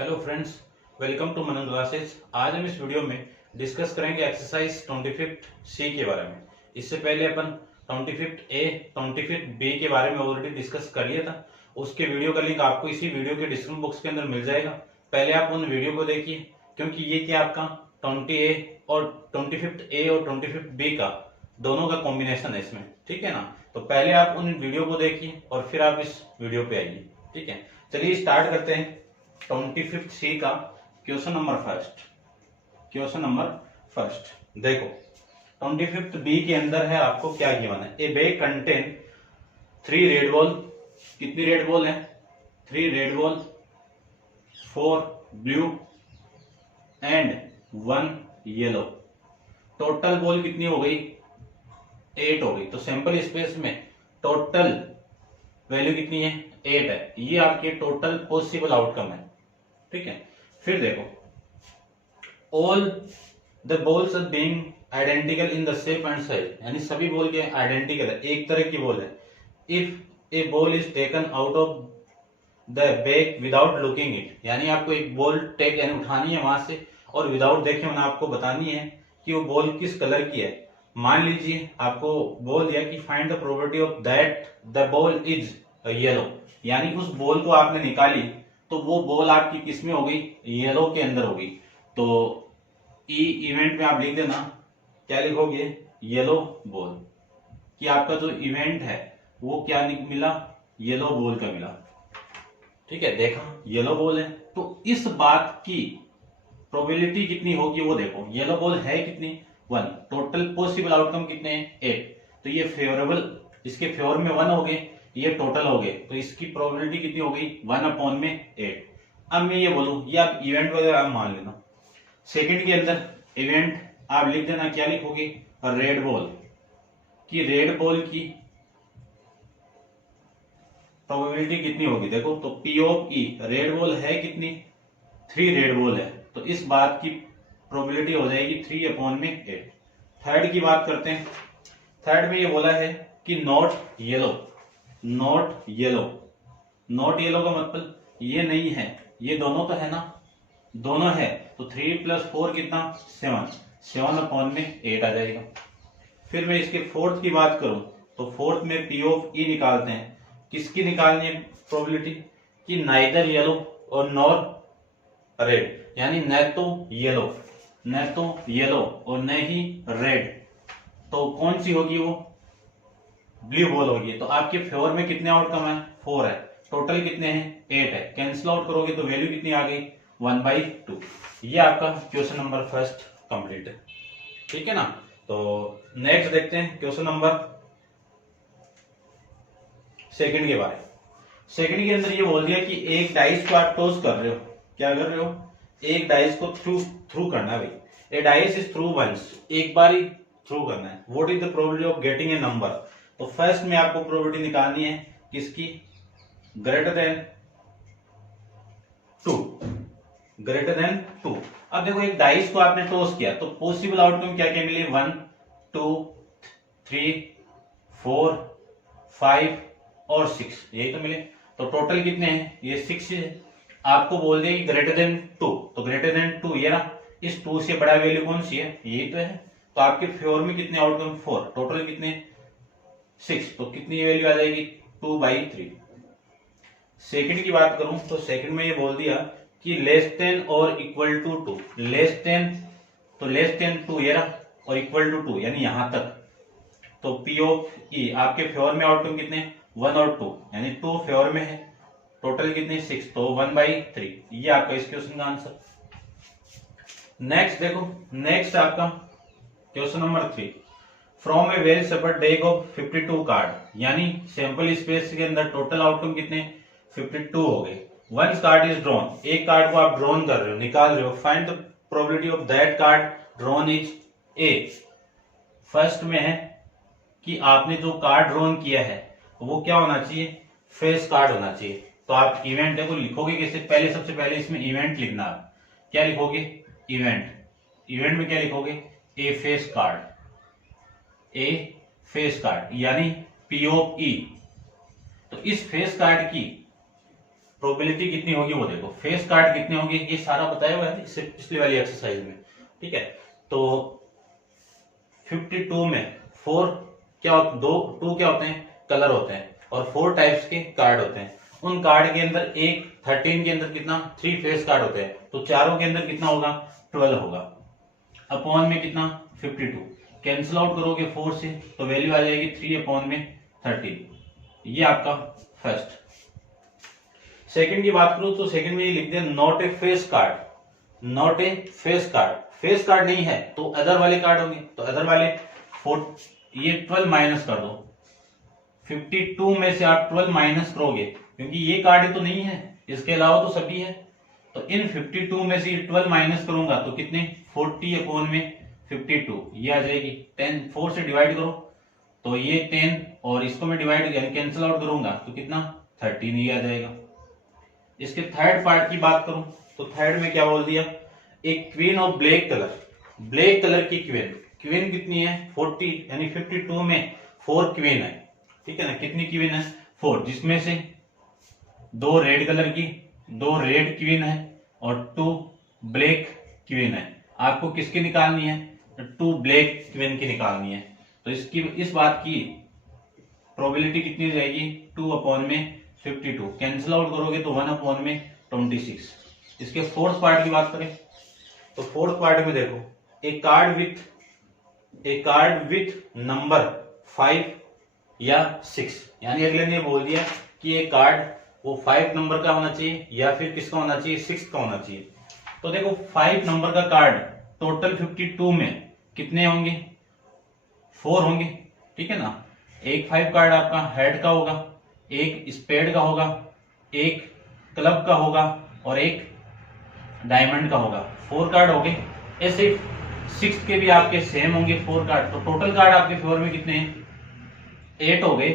Hello friends, welcome to Manan classes. आज हम इस वीडियो में डिस्कस करेंगे एक्सरसाइज 25th सी के बारे में। इससे पहले अपन 25th ए 25th बी के बारे में ऑलरेडी डिस्कस कर लिया था। उसके वीडियो का लिंक आपको इसी वीडियो के डिस्क्रिप्शन बॉक्स के अंदर मिल जाएगा। पहले आप उन वीडियो को देखिए, क्योंकि ये क्या आपका 20 ए और 25th ए और 25th बी का दोनों का कॉम्बिनेशन है इसमें, ठीक है ना। तो पहले आप उन वीडियो को देखिए और फिर आप इस वीडियो पे आइए, ठीक है। चलिए स्टार्ट करते हैं 25th सी का क्वेश्चन नंबर फर्स्ट। देखो 25th बी के अंदर है, आपको क्या गिवन है। ए बैग कंटेन 3 रेड बॉल। कितनी रेड बॉल है? 3 red ball, 4 blue and 1 yellow. Total ball कितनी हो गई? 8 हो गई। तो सैंपल स्पेस में टोटल वैल्यू कितनी है? 8 है। ये आपके टोटल पॉसिबल आउटकम है, ठीक है। फिर देखो all the balls are being identical in the shape and size, यानी सभी बॉल के आइडेंटिकल है, एक तरह की बॉल है। If A ball is taken out of the bag without looking it, यानी आपको एक बॉल टेक यानी उठानी है वहां से और विदाउट देखे मैंने आपको बतानी है कि वो बॉल किस कलर की है। मान लीजिए आपको बोल दिया कि find the probability of that the ball is yellow, यानी उस बॉल को आपने निकाली तो वो बॉल आपकी किस में हो गई? येलो के अंदर हो गई। तो ई इवेंट में आप लिख देना, क्या लिखोगे? Yellow ball. कि आपका जो इवेंट है वो क्या मिला? येलो बॉल का मिला, ठीक है। देखा येलो बॉल है, तो इस बात की प्रोबेबिलिटी कितनी होगी वो देखो। येलो बॉल है कितनी? 1। टोटल पॉसिबल आउटकम कितने हैं? 8। तो ये फेवरेबल, इसके फेवर में 1 हो गए, ये टोटल हो गए, तो इसकी प्रोबेबिलिटी कितनी हो गई? 1/8। अब मैं ये बोलूं, ये आप इवेंट वगैरह आप मान लेना। सेकंड के अंदर इवेंट आप लिख देना, क्या लिखोगे? Red ball. कि रेड बॉल की प्रोबेबिलिटी कितनी होगी? देखो तो P of E, red ball है कितनी? 3 रेड बॉल है, तो इस बात की प्रोबेबिलिटी हो जाएगी 3/8। थर्ड की बात करते हैं। थर्ड में ये बोला है कि not yellow. Not yellow, not yellow का मतलब ये नहीं है, ये दोनों तो है ना, दोनों है, तो 3 + 4 कितना? 7। 7/8 आ जाएगा। फिर मैं इसके फोर्थ की बात करूं तो फोर्थ में पी ऑफ ई निकालते हैं। किसकी निकालनी है प्रोबेबिलिटी? कि नाइदर येलो और नॉर रेड, यानी न तो येलो और न ही रेड, तो कौन सी होगी? वो ब्लू बॉल होगी। तो आपके फेवर में कितने आउटकम है? 4 है। टोटल कितने हैं? 8 है। कैंसिल आउट करोगे तो वैल्यू कितनी आ गई? 1/2। ये आपका क्वेश्चन नंबर फर्स्ट कंप्लीट है, ठीक है ना। तो नेक्स्ट देखते हैं क्वेश्चन नंबर सेकंड के बारे में। सेकंड के अंदर ये बोल दिया कि एक डाइस को आप टॉस कर रहे हो। क्या कर रहे हो? एक डाइस को थ्रू करना है भाई। ए डाइस इज थ्रू वंस, एक बार ही थ्रू करना है। What is the probability of getting a number? तो फर्स्ट में आपको प्रोबेबिलिटी निकालनी है किसकी? Greater than 2। अब देखो एक डाइस को आपने टॉस किया तो पॉसिबल आउटकम क्या क्या मिले? 1 2 3 4 5 और 6, यही तो मिले। तो टोटल कितने हैं? ये 6 है। आपको बोल दिया कि ग्रेटर देन 2, तो ग्रेटर देन 2 ये ना, इस 2 से बड़ा वैल्यू कौन सी है? यही तो है। तो आपके फेवर में कितने आउटकम? 4। टोटल कितने? 6। तो कितनी वैल्यू आ जाएगी? 2/3। सेकंड की बात करूं तो सेकंड में ये बोल दिया कि लेस देन और इक्वल टू 2। लेस देन, तो लेस देन 2 ये रहा, और इक्वल टू 2 यानी यहां तक। तो पी ऑफ ई आपके फेवर में आउटकम कितने? 1 और 2, यानी 2 फेवर में है। टोटल कितने? 6, तो 1/3। ये आपका इस क्वेश्चन का आंसर। नेक्स्ट देखो, नेक्स्ट आपका question number 3। From A well separate deck of 52 card, यानी सैंपल स्पेस के अंदर टोटल आउटकम कितने? 52 हो गए। वंस कार्ड इज ड्रॉन, एक कार्ड को आप ड्रॉन कर रहे हो, निकाल रहे हो। Find the probability of that card drawn is a. First में है कि आपने जो कार्ड ड्रॉन किया है वो क्या होना चाहिए? फेस कार्ड होना चाहिए। तो आप इवेंट देखो लिखोगे कैसे? पहले सबसे पहले इसमें इवेंट लिखना। आप क्या लिखोगे? इवेंट। इवेंट में क्या लिखोगे? ए फेस कार्ड, ए फेस कार्ड, यानी पी ऑफ ई। तो इस फेस कार्ड की प्रोबेबिलिटी कितनी होगी वो देखो, फेस कार्ड कितने होंगे ये सारा बताया हुआ है इससे पिछली वाली एक्सरसाइज में, ठीक है। तो 52 में 4 क्या दो 2 क्या होते हैं, कलर होते हैं, और 4 टाइप्स के कार्ड होते हैं। उन कार्ड के अंदर एक 13 के अंदर कितना 3 फेस कार्ड होते हैं, तो चारों के अंदर कितना होगा 12 होगा, अपॉन में कितना 52, कैंसिल आउट करोगे 4 से तो वैल्यू आ जाएगी 3 अपॉन में 13। ये आपका फर्स्ट। सेकंड की बात करूं तो सेकंड में ये लिख दिया not a face card, not a face card, face card नहीं है तो अदर वाले कार्ड होंगे, तो अदर वाले ये 12 माइनस कर दो, 52 में से आप 12 माइनस करोगे क्योंकि ये कार्ड तो नहीं है, इसके अलावा तो सभी है, तो इन 52 में से 12 माइनस करूंगा तो कितने 40 अपॉन में 52, ये आ जाएगी 10, 4 से डिवाइड करो तो ये 10, और इसको मैं डिवाइड कैंसिल आउट करूंगा तो कितना 13 ये आ जाएगा। इसके थर्ड पार्ट की बात करूं तो थर्ड में क्या बोल दिया, एक queen of black colour, black colour की क्वीन, क्वीन कितनी है 40, यानी 52 में 4 क्वीन है, ठीक है ना, कितनी क्वीन है 4, जिसमें से 2 रेड कलर की, 2 रेड क्वीन है और 2 ब्लैक क्वीन है। आपको किसकी निकालनी है, 2 ब्लैक क्वीन की निकालनी है, तो इस बात की प्रोबेबिलिटी कितनी हो जाएगी 2 अपॉन में 52, कैंसिल आउट करोगे तो 1 अपॉन में 26। इसके फोर्थ पार्ट की बात करें तो फोर्थ पार्ट में देखो, ए कार्ड विथ नंबर 5 या 6, यानी अगले ने बोल दिया कि ये कार्ड वो 5 नंबर का होना चाहिए या फिर किसका होना चाहिए 6 का होना चाहिए। तो देखो 5 नंबर का कार्ड टोटल 52 में कितने होंगे 4 होंगे, ठीक है ना। एक 5 कार्ड आपका हेड का होगा, एक स्पेड का होगा, एक क्लब का होगा और एक डायमंड का होगा, 4 कार्ड हो गए। ऐसे 6 के भी आपके सेम होंगे 4 कार्ड, तो टोटल कार्ड आपके फेवर में कितने हैं 8 हो गए,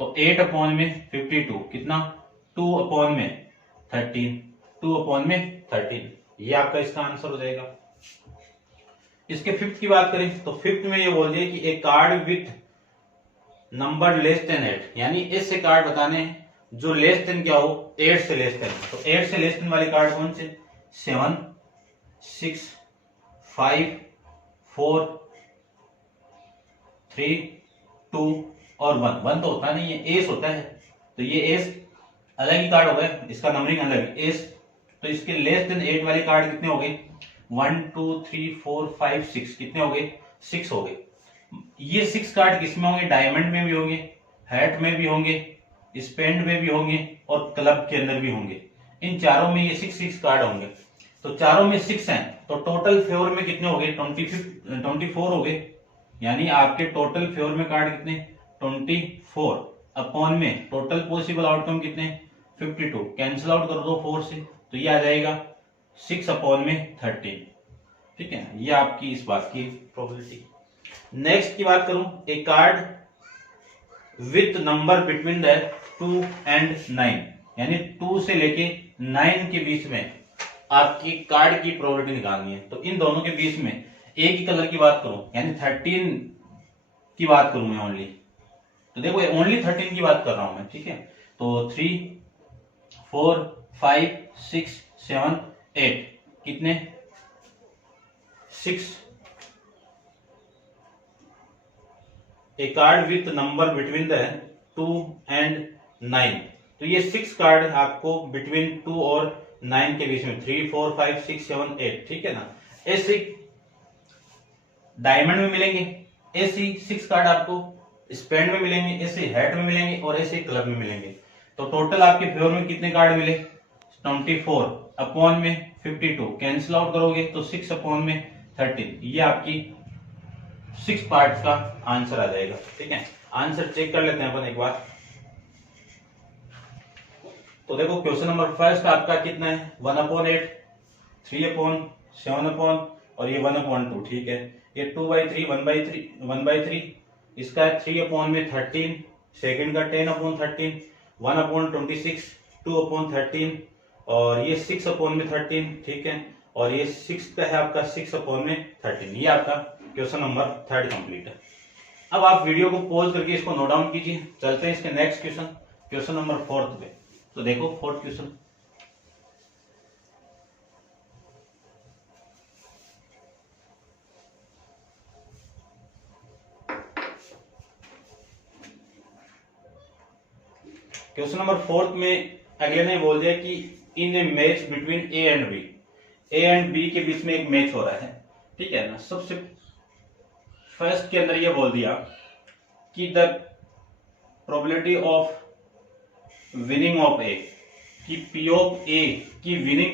तो 8 अपॉन में 52 कितना 2 अपॉन में 13, 2 अपॉन में 13, ये आपका इसका आंसर हो जाएगा। इसके फिफ्थ की बात करें तो फिफ्थ में ये बोल दिया कि a card with number less than 8, यानी ऐसे कार्ड बताने हैं जो लेस देन क्या हो 8 से लेस देन, तो 8 से लेस देन वाले कार्ड कौन से 7, 6, 5, 4, 3, 2 और 1 तो होता नहीं है, एस होता है, तो ये एस अलग ही कार्ड हो गए, इसका नंबरिंग अलग एस, तो इसके लेस देन 8 वाले कार्ड कितने हो गए 1, 2, 3, 4, 5, 6, कितने हो गए 6 हो गए। ये 6 कार्ड किसमें होंगे, डायमंड में भी होंगे, हैट में भी होंगे, स्पेंड में भी होंगे और क्लब के अंदर भी होंगे, इन चारों में ये 6 कार्ड होंगे, तो चारों में 6 हैं, तो टोटल फेवर में कितने हो गए 24 हो गए, यानी आपके टोटल फेवर में कार्ड कितने 24 अपॉन में टोटल पॉसिबल आउटकम कितने 52, कैंसिल आउट कर दो 4 से तो ये आ जाएगा 6 अपॉन में 13, ठीक है, ये आपकी इस बात की प्रोबेबिलिटी। नेक्स्ट की बात करूं, a card with number between the 2 and 9, यानी 2 से लेके 9 के बीच में आपकी कार्ड की प्रोबेबिलिटी निकालनी है, तो इन दोनों के बीच में एक ही कलर की बात करूं यानी 13 की बात करूं मैं ओनली, तो देखो ओनली 13 की बात कर रहा हूं मैं, ठीक है, तो 3, 4, 5, 6, 7, 8 कितने 6, a card with number between the 2 and 9, तो ये 6 कार्ड आपको बिटवीन 2 और 9 के बीच में 3, 4, 5, 6, 7, 8, ठीक है ना, ऐसे डायमंड में मिलेंगे, ऐसे 6 कार्ड आपको स्पेंड में मिलेंगे, ऐसे हेड में मिलेंगे और ऐसे क्लब में मिलेंगे, तो टोटल आपके फेवर में कितने कार्ड मिले 24 अपॉन में 52, कैंसिल आउट करोगे तो 6 अपॉन में 13, ये आपकी 6 पार्ट्स का आंसर आ जाएगा, ठीक है। आंसर चेक कर लेते हैं अपन एक बार, तो देखो क्वेश्चन नंबर फर्स्ट आपका कितना है 1/8, 3/7 और ये 1/2, ठीक है, ये 2/3, 1/3, इसका 3/13, सेकंड का 10/13, 1/26, 2/13 और ये 6/13, ठीक है, और ये 6 का है आपका 6/13, ये आपका क्वेश्चन नंबर 3 कंप्लीट है। अब आप वीडियो को पॉज करके इसको नोट डाउन कीजिए, चलते हैं इसके नेक्स्ट क्वेश्चन नंबर 4 पे। तो देखो fourth question, question number fourth में अगले ने बोल दिया कि in a match between A and B, A and B के बीच में एक मैच हो रहा है, ठीक है ना। सबसे फर्स्ट के अंदर ये बोल दिया कि the probability of winning of A, कि पी ऑफ ए की विनिंग,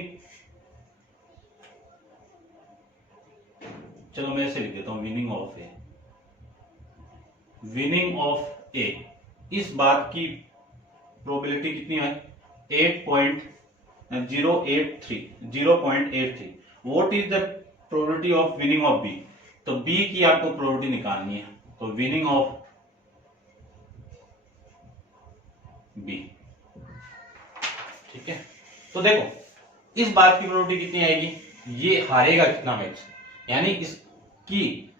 चलो मैं ऐसे लिख देता हूं, winning of A, winning of A, इस बात की प्रोबेबिलिटी कितनी है 0.83। What is the probability of winning of B, तो बी की आपको प्रोबेबिलिटी निकालनी है, तो विनिंग ऑफ बी, ठीक है। तो देखो इस बात की प्रोबेबिलिटी कितनी आएगी, ये हारेगा कितना मैच, यानी इसकी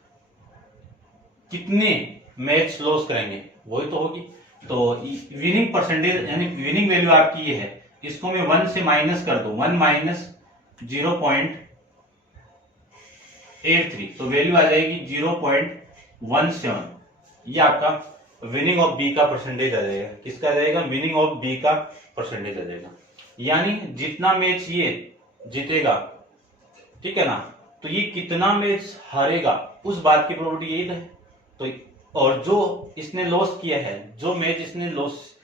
कितने मैच लॉस करेंगे वही तो होगी। तो विनिंग परसेंटेज यानी विनिंग वैल्यू आपकी ये है, इसको मैं 1 से माइनस कर दूं, 1 माइनस 0.83, तो वैल्यू आ जाएगी 0.17। ये आपका विनिंग ऑफ बी का परसेंटेज आ जाएगा। किसका आ जाएगा, विनिंग ऑफ बी का परसेंटेज आ जाएगा। यानी जितना मैच ये जीतेगा, ठीक है ना, तो ये कितना मैच हारेगा उस बात की प्रोबेबिलिटी यही है। तो और जो इसने लॉस किया है, जो मैच इसने लॉस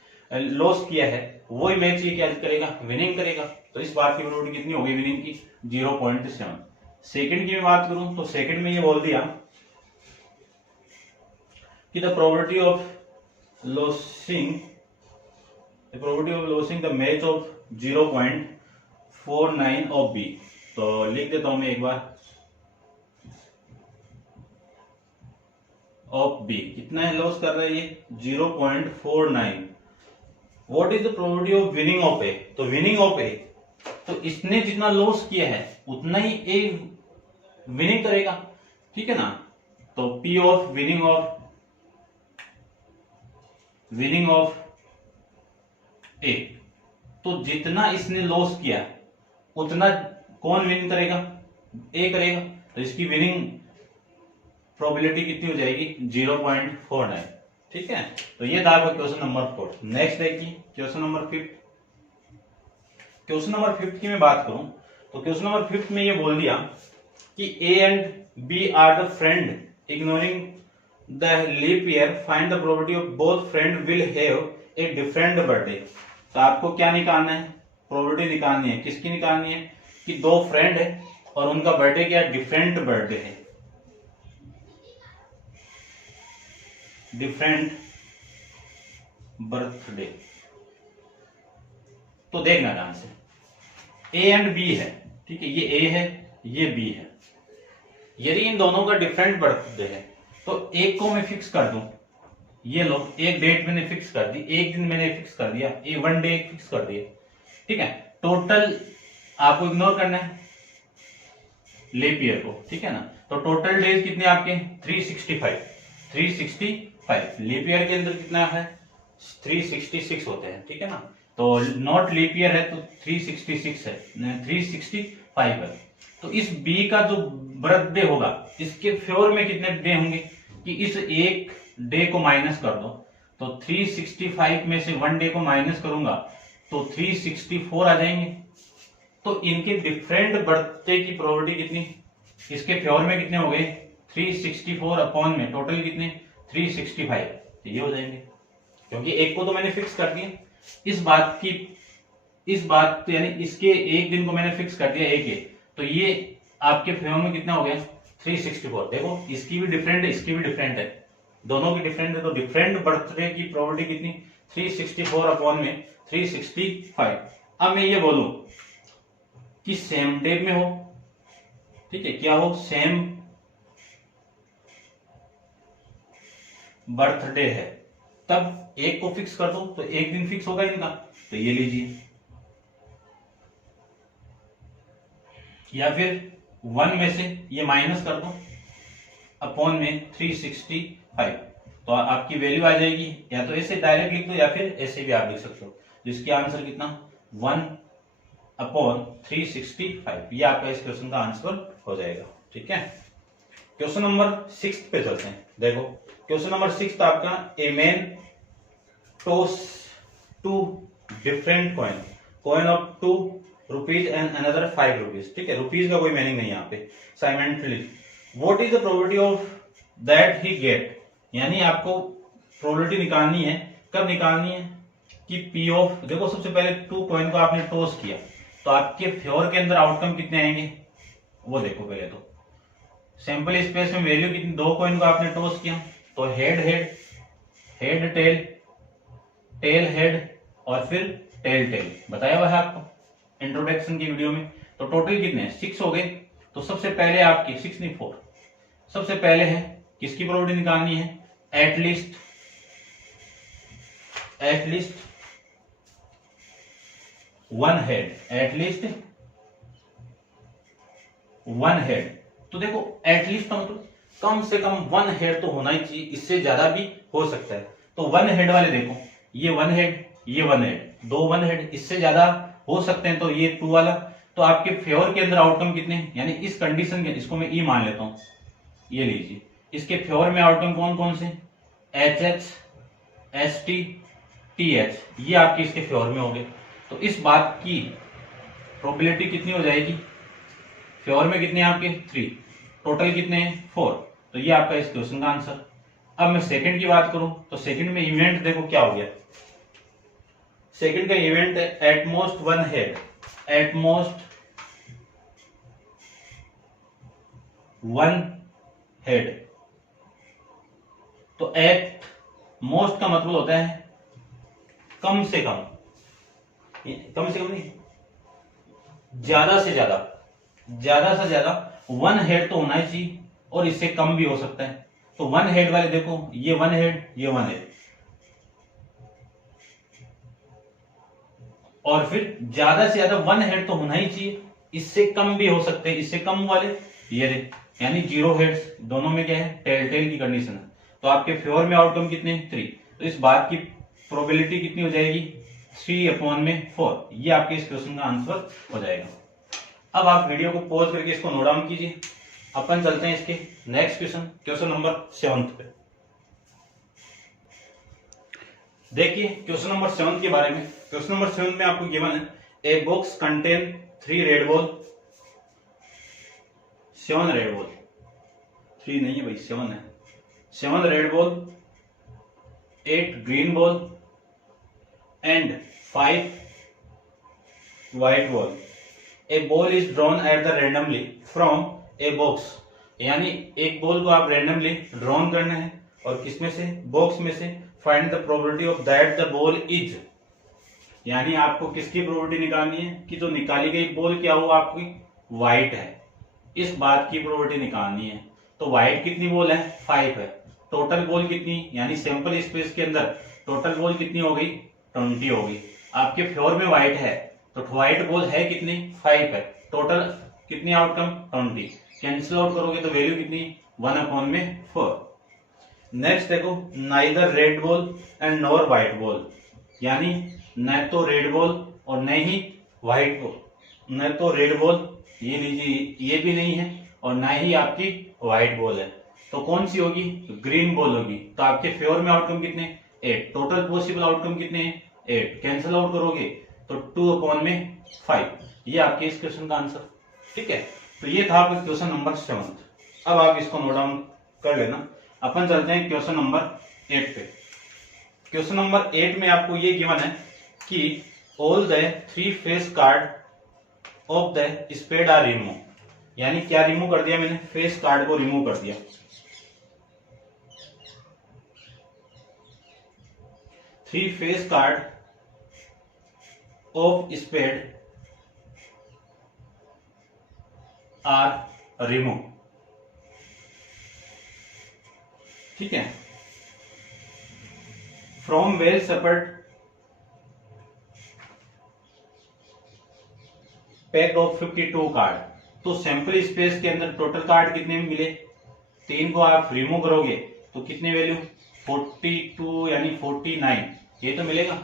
किया है वही मैच ये क्या करेगा, विनिंग करेगा। तो इस बात की प्रोबेबिलिटी कितनी होगी विनिंग की, 0.7। सेकंड की मैं बात करूं तो सेकंड में ये बोल दिया कि the probability of losing the match of 0.49 of B. तो लिख देता हूं मैं एक बार, ऑफ बी कितना है लॉस कर रहा है ये 0.49। What is the probability of winning of A, तो विनिंग ऑफ ए, तो इसने जितना लॉस किया है उतना ही ए विनिंग करेगा, ठीक है ना। तो P of winning of A, तो जितना इसने लॉस किया उतना कौन विन करेगा, ए करेगा। तो इसकी विनिंग प्रोबेबिलिटी कितनी हो जाएगी 0.49, ठीक है। तो ये था आपका क्वेश्चन नंबर 4। नेक्स्ट देखिए क्वेश्चन नंबर 5। क्वेश्चन नंबर 5 की मैं बात करूं तो क्वेश्चन नंबर 5 में ये बोल दिया कि A and B are the friend ignoring the leap year, find the probability of both friend will have a different birthday. तो आपको क्या निकालना है, प्रोबेबिलिटी निकालनी है। किसकी निकालनी है कि दो फ्रेंड है और उनका बर्थडे क्या डिफरेंट बर्थडे है, डिफरेंट बर्थडे। तो देखना ध्यान से, ए एंड बी है, ठीक है, ये ए है ये बी है। यदि इन दोनों का डिफरेंट बर्थडे है तो एक को मैं फिक्स कर दूं, ये लो एक डेट मैंने फिक्स कर दी, एक दिन मैंने फिक्स कर दिया, ये 1 डे फिक्स कर दिया, ठीक है। टोटल आपको इग्नोर करना है लीप ईयर को, ठीक है ना। तो टोटल डेज कितने आपके 365 लीप ईयर के अंदर कितना है 366 होते हैं, ठीक है ना। तो नॉट लीप ईयर है तो 366 है, 365 है। तो इस बी का जो बर्थडे होगा इसके फेवर में कितने डे होंगे कि इस एक डे को माइनस कर दो, तो 365 में से 1 डे को माइनस करूंगा तो 364 आ जाएंगे। तो इनके डिफरेंट बर्थडे की प्रोबेबिलिटी कितनी, इसके फेवर में कितने हो गए 364 अपॉन में टोटल कितने 365, तो ये हो जाएंगे, क्योंकि एक को तो मैंने फिक्स कर दिया। इस बात यानी इसके एक दिन को मैंने फिक्स कर दिया एक है, तो ये आपके फेवर में कितना हो गया 364। देखो इसकी भी डिफरेंट है इसकी भी डिफरेंट है, दोनों की डिफरेंट है, तो डिफरेंट बर्थडे की प्रोबेबिलिटी कितनी 364 अपॉन में 365। अब मैं ये बोलूं कि सेम डे में हो, ठीक है, क्या हो सेम बर्थडे है, तब एक को फिक्स कर दो तो एक दिन फिक्स होगा इनका, तो ये लीजिए, या फिर 1 में से ये माइनस कर दो अपॉन में 365, तो आपकी वैल्यू आ जाएगी, या तो ऐसे डायरेक्ट लिख दो या फिर ऐसे भी आप लिख सकते हो जिसकी आंसर कितना 1/365। ये आपका इस क्वेश्चन का आंसर हो जाएगा। ठीक है, क्वेश्चन नंबर 6 पे चलते हैं। देखो क्वेश्चन नंबर 6 आपका a man toss 2 different coin of 2 rupees and another 5 rupees. ठीक है, रुपीज का कोई मीनिंग नहीं यहाँ पे। Simultaneously what is the probability of that he get, यानी आपको प्रोबेबिलिटी निकालनी है। कब निकालनी है कि पी ऑफ, देखो सबसे पहले 2 कॉइन को आपने टॉस किया तो आपके फेवर के अंदर आउटकम कितने आएंगे वो देखो। पहले तो सैंपल स्पेस में वैल्यू कितनी, 2 कॉइन को आपने टॉस किया तो head head, head tail, tail head और फिर टेल टेल बताया हुआ है आपको इंट्रोडक्शन की वीडियो में। तो टोटल कितने 6 हो गए। तो सबसे पहले आपकी 6 नहीं 4, सबसे पहले है किसकी प्रोबेबिलिटी निकालनी है, एटलीस्ट 1 हेड, एटलीस्ट 1 हेड। तो देखो एटलीस्ट का मतलब कम से कम 1 हेड तो होना ही चाहिए, इससे ज्यादा भी हो सकता है। तो 1 हेड वाले देखो, ये 1 हेड, ये 1 हेड, 2 1 हेड, इससे ज्यादा हो सकते हैं तो ये 2 वाला। तो आपके फेवर के अंदर आउटकम कितने, यानी इस कंडीशन के, इसको मैं ई मान लेता हूं, ये लीजिए, इसके फेवर में आउटकम कौन कौन से, HH, ST, TH, ये आपके इसके फेवर में हो गए। तो इस बात की प्रोबेबिलिटी कितनी हो जाएगी, फेवर में कितने आपके 3, टोटल कितने हैं 4। तो ये आपका इस क्वेश्चन का आंसर। अब मैं सेकंड की बात करूं तो सेकंड में इवेंट देखो क्या हो गया। सेकंड का इवेंट है एटमोस्ट 1 हेड, एटमोस्ट 1 हेड। तो एट मोस्ट का मतलब होता है कम से कम, कम से कम नहीं, ज्यादा से ज्यादा, ज्यादा से ज्यादा 1 हेड तो होना ही चाहिए और इससे कम भी हो सकता है। तो 1 हेड वाले देखो, ये 1 हेड, ये 1 हेड, और फिर ज्यादा से ज्यादा 1 हेड तो होना ही चाहिए, इससे कम भी हो सकते हैं। इससे कम वाले ये देख, यानी 0 हेड्स, दोनों में क्या है, टेल टेल की कंडीशन है। तो आपके फेवर में आउटकम कितने 3। तो इस बात की प्रोबेबिलिटी कितनी हो जाएगी 3/4। ये आपके इस क्वेश्चन का आंसर हो जाएगा। अब आप वीडियो को पॉज करके इसको नोट डाउन कीजिए। अपन चलते हैं इसके नेक्स्ट क्वेश्चन, क्वेश्चन नंबर 7 पे। देखिए क्वेश्चन नंबर 7 के बारे में। क्वेश्चन नंबर 7 में आपको गिवन है a box contain 3 red ball, 7 red ball, 3 नहीं है भाई 7 है, 7 red ball, 8 green ball and 5 white ball. A ball is drawn at the randomly from a box, यानी एक बॉल को आप रैंडमली ड्रॉन करना है और किसमें से, बॉक्स में से। Find the probability of that the ball is, यानी आपको किसकी प्रोबेबिलिटी निकालनी है कि जो निकाली गई बॉल क्या हो आपकी व्हाइट है, इस बात की प्रोबेबिलिटी निकालनी है। तो व्हाइट कितनी बॉल है 5 है, टोटल बॉल कितनी, यानी सैंपल स्पेस के अंदर टोटल बॉल कितनी हो गई 20 हो गई। आपके फ्लोर में व्हाइट है तो व्हाइट बॉल है कितनी 5 है, टोटल कितनी आउटकम 20। कैंसिल आउट करोगे तो वैल्यू कितनी 1/4। नेक्स्ट देखो neither red ball and nor white ball, यानी न तो रेड बॉल और न ही व्हाइट बॉल, न तो रेड बॉल ये लीजिए ये भी नहीं है और ना ही आपकी व्हाइट बॉल है। तो कौन सी होगी, ग्रीन बॉल होगी। तो आपके फेवर में आउटकम कितने 8, टोटल पॉसिबल आउटकम कितने 8, कैंसिल आउट करोगे तो 2/5। ये आपके इस क्वेश्चन का आंसर। ठीक है, तो ये था आपका क्वेश्चन नंबर 7। अब आप इसको नोट डाउन कर लेना। अपन चलते हैं क्वेश्चन नंबर 8 पे। क्वेश्चन नंबर 8 में आपको ये गिवन है कि all the 3 face card of the spade are remove, यानी क्या रिमूव कर दिया मैंने, फेस कार्ड को रिमूव कर दिया। 3 face card of spade are remove. ठीक है, from well separate pack of 52 card. तो सैंपल स्पेस के अंदर टोटल कार्ड कितने मिले 3 को आप रिमूव करोगे तो कितने वैल्यू 42 यानी 49 ये तो मिलेगा।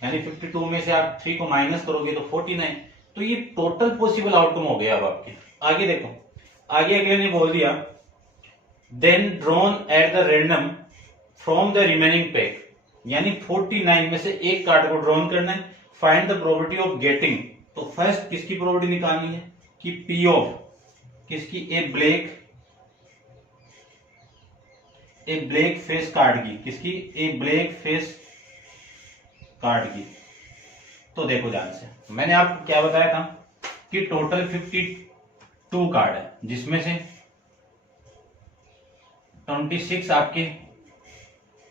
यानी 52 में से आप 3 को माइनस करोगे तो 49। तो ये टोटल पॉसिबल आउटकम हो गया अब आपके। आगे देखो, आगे अगले ने बोल दिया then drawn at the random from the remaining pack, यानी 49 में से एक कार्ड को ड्रॉन करना है। Find the probability of getting, तो फर्स्ट किसकी प्रोबेबिलिटी निकालनी है कि पी ऑफ किसकी, ए ब्लैक फेस कार्ड की, किसकी, ए ब्लैक फेस कार्ड की। तो देखो ध्यान से, मैंने आपको क्या बताया था कि टोटल 52 कार्ड है, जिसमें से 26 आपके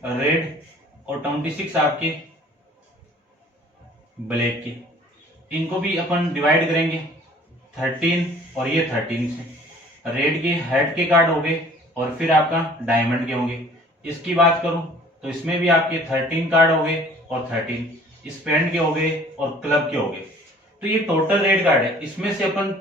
रेड और 26 आपके ब्लैक के। इनको भी अपन डिवाइड करेंगे 13 और ये 13 से। रेड के हेड के कार्ड हो गए और फिर आपका डायमंड के होंगे। इसकी बात करूं तो इसमें भी आपके 13 कार्ड हो गए और 13 स्पेंड के हो गए और क्लब के हो गए। तो ये टोटल रेड कार्ड है, इसमें से अपन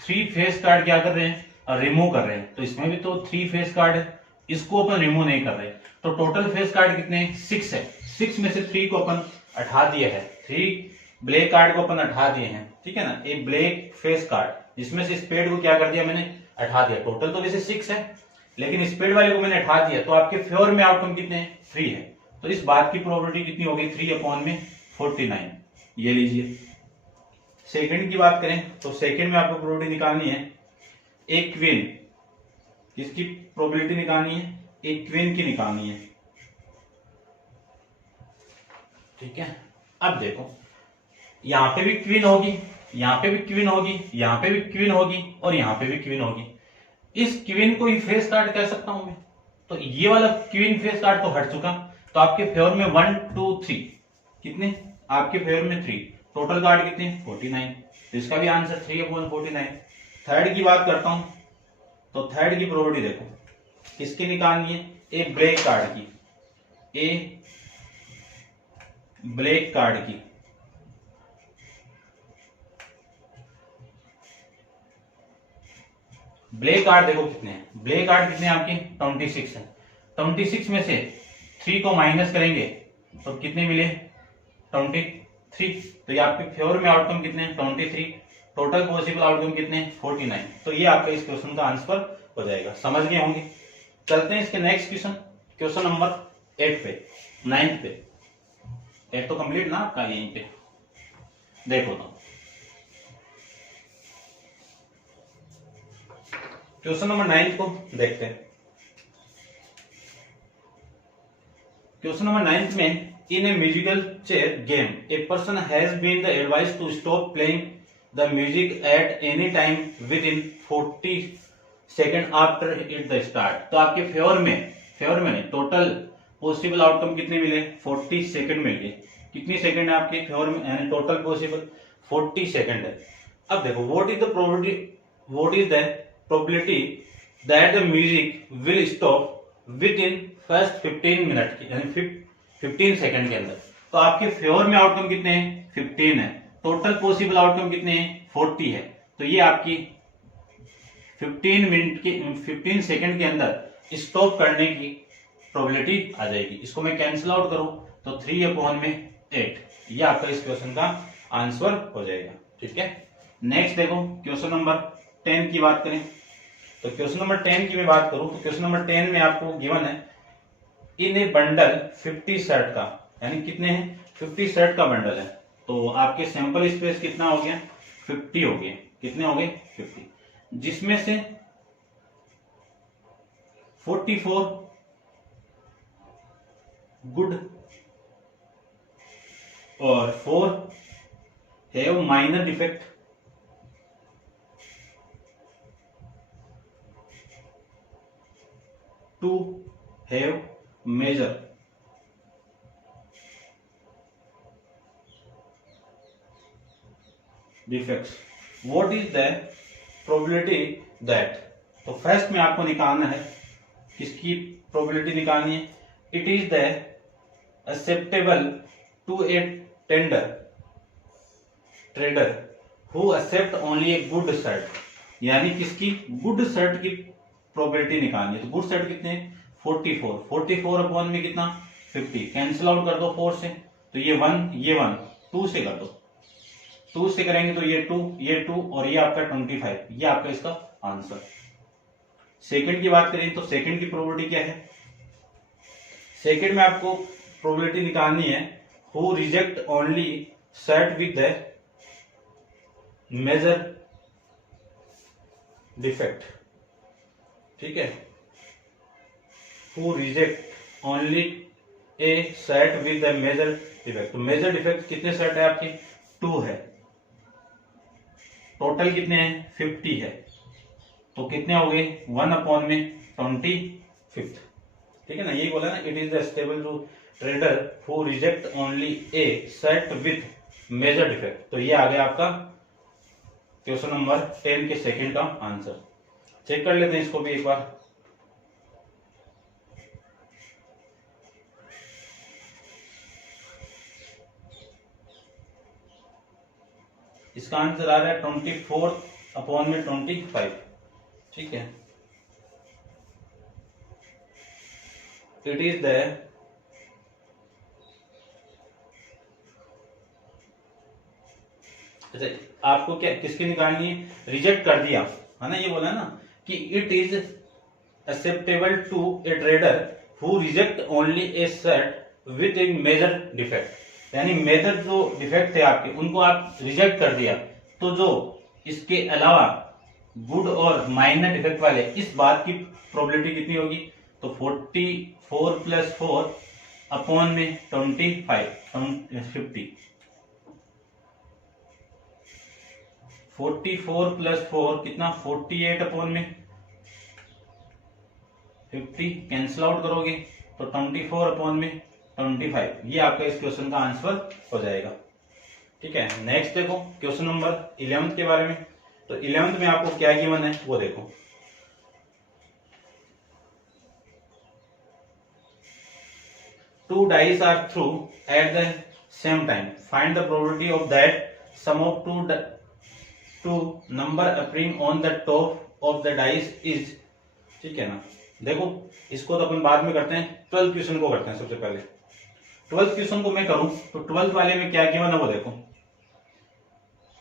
3 फेस कार्ड क्या कर रहे हैं, रिमूव कर रहे हैं। तो इसमें भी तो 3 फेस कार्ड है, इसको अपन रिमूव नहीं कर रहे। तो टोटल फेस कार्ड कितने हैं, 6 है। 6 में से 3 को अपन हटा दिया है, 3 ब्लैक कार्ड को अपन हटा दिए हैं, ठीक है ना। ए ब्लैक फेस कार्ड जिसमें से स्पेड को क्या कर दिया मैंने, हटा दिया। टोटल तो वैसे 6 है, लेकिन स्पेड वाले को मैंने हटा दिया, तो आपके फेवर में आउटकम कितने हैं, 3 है। तो इस बात की प्रोबेबिलिटी कितनी होगी, 3/49। ये लीजिए। सेकंड की बात करें तो सेकंड में आपको प्रोबेबिलिटी निकालनी है एक क्वीन, किसकी प्रोबेबिलिटी निकालनी है, एक क्वीन की निकालनी है, ठीक है। अब देखो, यहां पे भी क्वीन होगी, यहां पे भी क्वीन होगी, यहां पे भी क्वीन होगी और यहां पे भी क्वीन होगी। इस क्वीन को ही फेस कार्ड कह सकता हूं मैं। तो ये वाला क्वीन फेस कार्ड तो हट चुका, तो आपके फेवर में 1 2 3 कितने, आपके फेवर में 3। टोटल कार्ड कितने, 49। तो इसका भी आंसर 3/49। थर्ड की बात करता हूं, तो थर्ड की प्रोबेबिलिटी देखो, किसकी निकालनी है, ए ब्लैक कार्ड की, ए ब्लैक कार्ड की। ब्लैक कार्ड देखो कितने हैं, ब्लैक कार्ड कितने हैं आपके, 26 है। 26 में से 3 को माइनस करेंगे तो कितने मिले, 23। तो ये आपके फेवर में आउटकम कितने हैं, 23। टोटल पॉसिबल आउटकम कितने हैं, 49। तो ये आपका इस क्वेश्चन का आंसर हो जाएगा। समझ गए होंगे। चलते हैं इसके नेक्स्ट क्वेश्चन, क्वेश्चन नंबर 8 पे, 9 पे। 8 तो कंप्लीट ना आपका, यहीं पे देखो। तो क्वेश्चन नंबर 9 को देखते हैं। क्वेश्चन नंबर 9 में, in a musical chair game a person has been the advice to stop playing the music at any time within 40 second after it the start. तो आपके फेवर में total possible outcome कितने मिले, 40 second मिल गए। कितनी second है आपके favour में, यानी टोटल पॉसिबल 40 सेकेंड है। अब देखो, what is the probability that the music will stop with in first 15 minute की, यानी 15 सेकंड के अंदर। तो आपके फेवर में आउटकम कितने हैं, 15 है। टोटल पॉसिबल आउटकम कितने हैं, 40 है। तो ये आपकी 15 सेकंड के अंदर स्टॉप करने की प्रोबेबिलिटी आ जाएगी। इसको मैं कैंसिल आउट करूं तो 3/8। ये आपका इस क्वेश्चन का आंसर हो जाएगा, ठीक है। नेक्स्ट देखो, क्वेश्चन नंबर 10 की बात करें तो क्वेश्चन नंबर 10 की मैं बात करूं तो क्वेश्चन नंबर 10 में आपको गिवन है इन ए बंडल 50 शर्ट का, यानी कितने हैं, 50 शर्ट का बंडल है। तो आपके सैंपल स्पेस कितना हो गया, 50 हो गए। कितने हो गए, 50, जिसमें से 44 गुड और 4 have minor defect, 2 have major defects. What is the probability that, तो फर्स्ट में आपको निकालना है, किसकी प्रोबेबिलिटी निकालनी है, it is the acceptable to a trader who accept only a good shirt, यानी किसकी, गुड शर्ट की प्रोबेबिलिटी निकालनी है। तो गुड शर्ट कितने, 44 अपॉन में कितना, 50, कैंसिल आउट कर दो 4 से, तो ये 1 ये 1 2 से कर दो, 2 से करेंगे तो ये 2 और ये आपका 25, ये आपका इसका आंसर। सेकंड की बात करें तो सेकंड की प्रोबेबिलिटी क्या है? सेकंड में आपको प्रोबेबिलिटी निकालनी है who reject only set with the major defect, ठीक है, who reject only a set with the major defect. तो मेजर डिफेक्ट कितने सेट है आपके? 2 है, टोटल कितने हैं? 50 है, तो कितने हो गए? 1/25, ठीक है ना। यही बोला ना, it is the stable to trader who reject only a set with major defect. तो ये आ गया आपका क्वेश्चन नंबर 10 के सेकंड का आंसर। चेक कर लेते हैं इसको भी एक बार। इसका आंसर आ रहा है 24/25, ठीक है। इट इज द अच्छा, आपको क्या किसकी निकालनी है? रिजेक्ट कर दिया है ना, ये बोला ना कि it is acceptable to a trader who reject only a set with a major defect, यानी मेजर जो डिफेक्ट थे आपके उनको आप रिजेक्ट कर दिया, तो जो इसके अलावा गुड और माइनर डिफेक्ट वाले, इस बात की प्रोबेबिलिटी कितनी होगी? तो 44 + 4 अपॉन में 25 50, 44 + 4 कितना? 48 अपॉन में 50, कैंसिल आउट करोगे तो 24 अपॉन में 25, ये आपका इस क्वेश्चन का आंसर हो जाएगा, ठीक है। नेक्स्ट देखो क्वेश्चन नंबर 11 के बारे में। तो 11 में आपको क्या गिवन है वो देखो। Two dice are thrown at the same time. Find the probability of that sum of two number appearing on the top of the dice is, ठीक है ना। देखो इसको तो अपन बाद में करते हैं, 12th क्वेश्चन को करते हैं सबसे पहले। 12th क्वेश्चन को मैं करूं तो 12th वाले में क्या गिवन है वो देखो।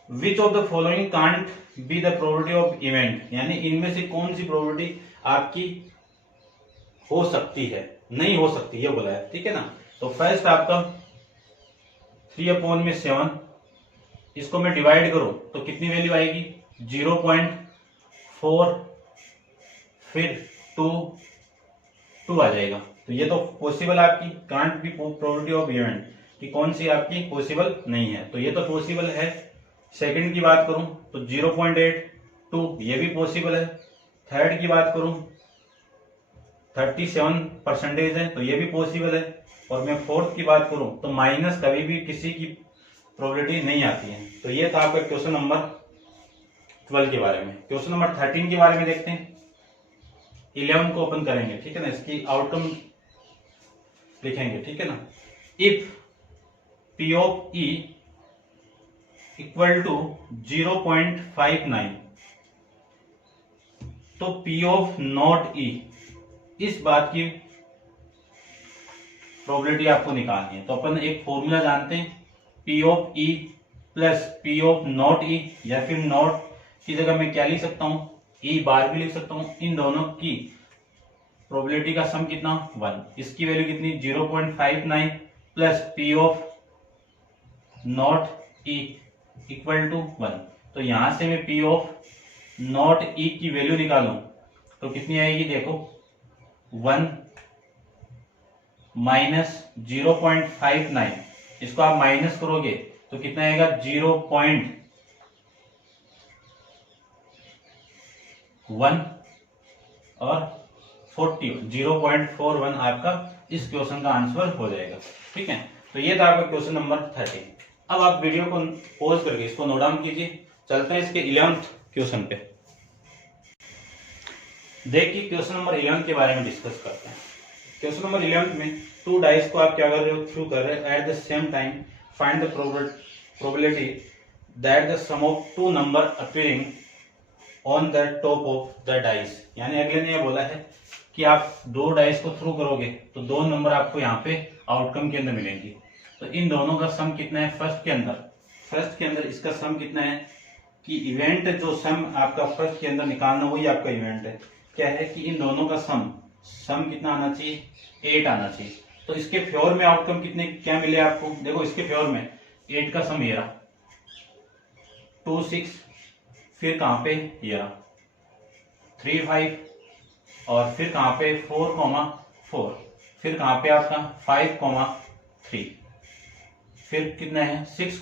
Which of the following can't be the probability of event, यानी इनमें से कौन सी प्रोबेबिलिटी आपकी हो सकती है, नहीं हो सकती, ये बोला है, ठीक है ना। तो फर्स्ट आपका 3/7, इसको मैं डिवाइड करूं तो कितनी वैल्यू आएगी? 0.4, फिर 2 आ जाएगा। तो ये तो पॉसिबल आपकी can't be probability of event कि कौन सी आपकी पॉसिबल नहीं है, तो ये तो पॉसिबल है। सेकंड की बात करूं तो 0.82, ये भी पॉसिबल है। थर्ड की बात करूं 37% है, तो ये भी पॉसिबल है। और मैं फोर्थ की बात करूं तो माइनस कभी भी किसी की प्रोबेबिलिटी नहीं आती है। तो ये था आपका क्वेश्चन नंबर 12 के बारे में। क्वेश्चन नंबर 13 के बारे में देखते हैं। 11 को ओपन करेंगे, ठीक है ना, इसकी आउटकम लिखेंगे, ठीक है ना। If P of E equal to 0.59, तो P of नॉट E, इस बात की प्रोबेबिलिटी आपको निकालनी है। तो अपन एक फॉर्मूला जानते हैं, P of E plus P of not E, या फिर नॉट की जगह मैं क्या लिख सकता हूं? E बार भी लिख सकता हूं। इन दोनों की प्रोबेबिलिटी का सम कितना? 1। इसकी वैल्यू कितनी? 0.59 plus P of not E equal to 1। तो यहां से मैं P of नॉट E की वैल्यू निकालूं तो कितनी आएगी? देखो 1 माइनस 0.59, इसको आप माइनस करोगे तो कितना आएगा? 0.1 और 0.41 आपका इस क्वेश्चन का आंसर हो जाएगा, ठीक है। तो ये था आपका क्वेश्चन नंबर 13। अब आप वीडियो को पॉज करके इसको नोट डाउन कीजिए। चलते हैं इसके 11th क्वेश्चन पे। देखिए क्वेश्चन नंबर 11 के बारे में डिस्कस करते हैं। क्वेश्चन नंबर 11 में 2 डाइस को आप क्या कर रहे हो? थ्रू कर रहे हो। At the same time find the probability that the sum of 2 number appearing on the top of the dice, यानी अगले ने यह बोला है कि आप 2 डाइस को थ्रू करोगे तो 2 नंबर आपको यहाँ पे आउटकम के अंदर मिलेंगी। तो इन दोनों का सम कितना है फर्स्ट के अंदर इसका सम कितना है कि इवेंट जो सम आपका फर्स्ट के अंदर निकालना वही आपका इवेंट है। क्या है कि इन दोनों का सम कितना आना चाहिए 8 आना चाहिए। तो इसके फेवर में आउटकम कितने क्या मिले आपको, देखो इसके फेवर में 8 का सम ये रहा 2 6, फिर कहां पे ये रहा 3 5 और फिर कहां पे 4 4, फिर कहां पे आपका 5 3, फिर कितना है 6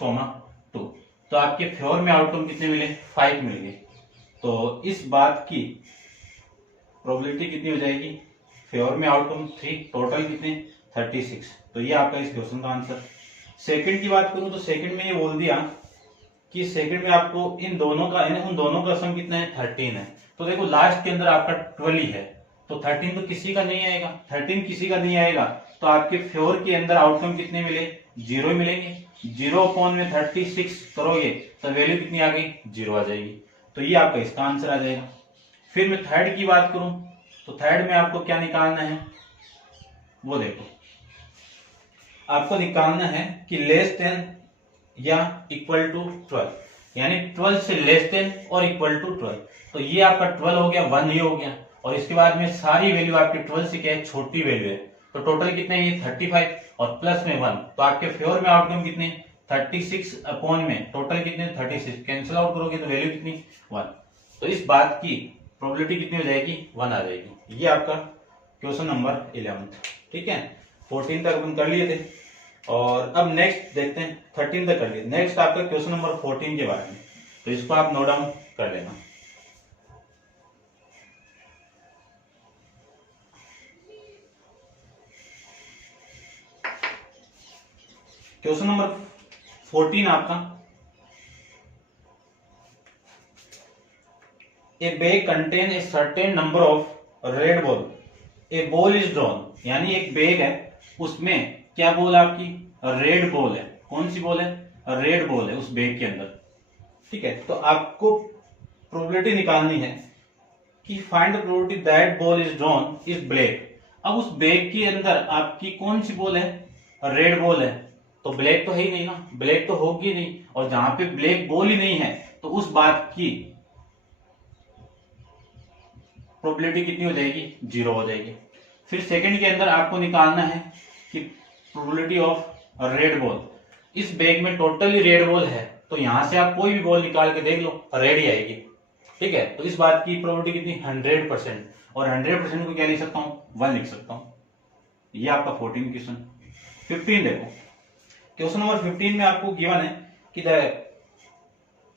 2। तो आपके फेवर में आउटकम कितने मिले 5 मिल गए। तो इस बात की प्रोबेबिलिटी कितनी हो जाएगी, फेवर में आउटकम 3, टोटल कितने 36। तो ये आपका इस क्वेश्चन का आंसर। सेकंड की बात करूं तो सेकंड में ये बोल दिया कि सेकंड में आपको इन दोनों का उन दोनों का सम कितना है 13 है। तो देखो लास्ट के अंदर आपका 12 ही है, तो 13 तो किसी का नहीं आएगा, 13 किसी का नहीं आएगा। तो आपके फेवर के अंदर आउटकम कितने मिले 0 मिलेंगे। 0 अपॉन में 36 करोगे तो वैल्यू कितनी आ गई 0 आ जाएगी। तो ये आपका इसका आंसर आ जाएगा। फिर मैं थर्ड की बात करूं तो थर्ड में आपको क्या निकालना है, वो देखो आपको निकालना है कि लेस देन या इक्वल टू 12, यानी 12 से लेस देन और इक्वल टू 12। तो ये आपका 12 हो गया, 1 ये हो गया, और इसके बाद में सारी वैल्यू आपकी 12 से क्या है छोटी वैल्यू है। तो टोटल कितने ये 35 और प्लस में 1। तो आपके फेवर में आउटकम कितने 36 अपॉन में टोटल कितने 36, कैंसिल आउट करोगे तो वैल्यू कितनी 1। तो इस बात की प्रोबेबिलिटी कितनी हो जाएगी 1 आ जाएगी। ये आपका क्वेश्चन नंबर 11। ठीक है, 14 तक अपन कर लिए थे और अब नेक्स्ट देखते हैं 13 तक कर लिए। नेक्स्ट आपका क्वेश्चन नंबर 14 के बारे में, तो इसको आप नोट डाउन कर लेना। क्वेश्चन नंबर 14 आपका, ए bag contain a certain number of red ball, A ball is drawn, यानी एक बैग है उसमें क्या बॉल आपकी रेड बॉल है। कौन सी बॉल है रेड बॉल है उस बैग के अंदर। ठीक है, तो आपको प्रोबेबिलिटी निकालनी है कि find the probability that ball is drawn is black. अब उस बैग के अंदर आपकी कौन सी बॉल है रेड बॉल है, तो ब्लैक तो है ही नहीं ना, ब्लैक तो होगी नहीं, और जहां पे ब्लैक बॉल ही नहीं है तो उस बात की प्रोबेबिलिटी कितनी हो जाएगी 0 हो जाएगी। फिर सेकंड के अंदर आपको निकालना है कि प्रोबेबिलिटी ऑफ रेड बॉल, इस बैग में टोटली रेड बॉल है, तो यहां से आप कोई भी बॉल निकाल के देख लो रेड ही आएगी। ठीक है, तो इस बात की प्रोबेबिलिटी कितनी 100%, और 100% को क्या लिख सकता हूं 1 लिख सकता हूं। ये आपका 14 क्वेश्चन। 15 देखो, क्वेश्चन नंबर 15 में आपको गिवन है कि the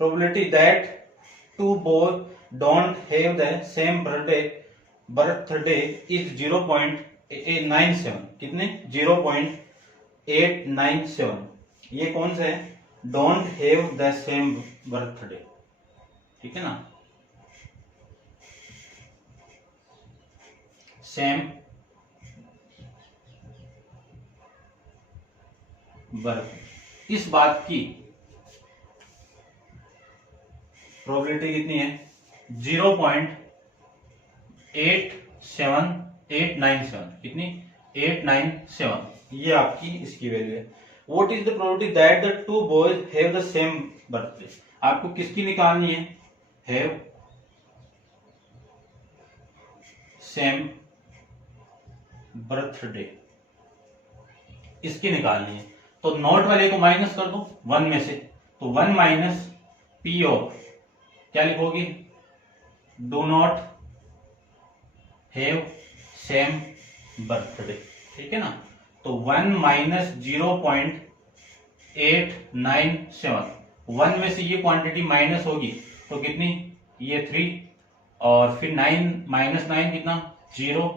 probability that 2 boy don't have the same birthday is 0.897। कितने 0.897। ये कौन सा है don't have the same birthday. ठीक है ना, सेम बर्थ। इस बात की प्रोबेबिलिटी कितनी है 0.87897। कितनी 897, ये आपकी इसकी वैल्यू है। What is the probability that the 2 boys have the same birthday. आपको किसकी निकालनी है हैव सेम बर्थडे, इसकी निकालनी है। तो नोट वाले को माइनस कर दो 1 में से, तो 1 माइनस पी ऑफ क्या लिखोगे do not have same birthday. ठीक है ना, तो 1 माइनस 0.897, 1 में से ये क्वांटिटी माइनस होगी तो कितनी ये 3, और फिर 9 माइनस 9 कितना 0,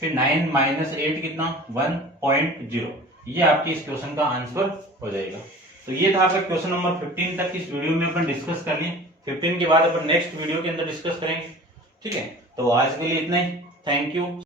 फिर 9 माइनस 8 कितना 1.0। ये आपकी इस क्वेश्चन का आंसर हो जाएगा। तो ये था आपका क्वेश्चन नंबर 15 तक इस वीडियो में अपन डिस्कस कर लिए। 15 के बाद अपन नेक्स्ट वीडियो के अंदर डिस्कस करेंगे। ठीक है, तो आज के लिए इतना ही। Thank you.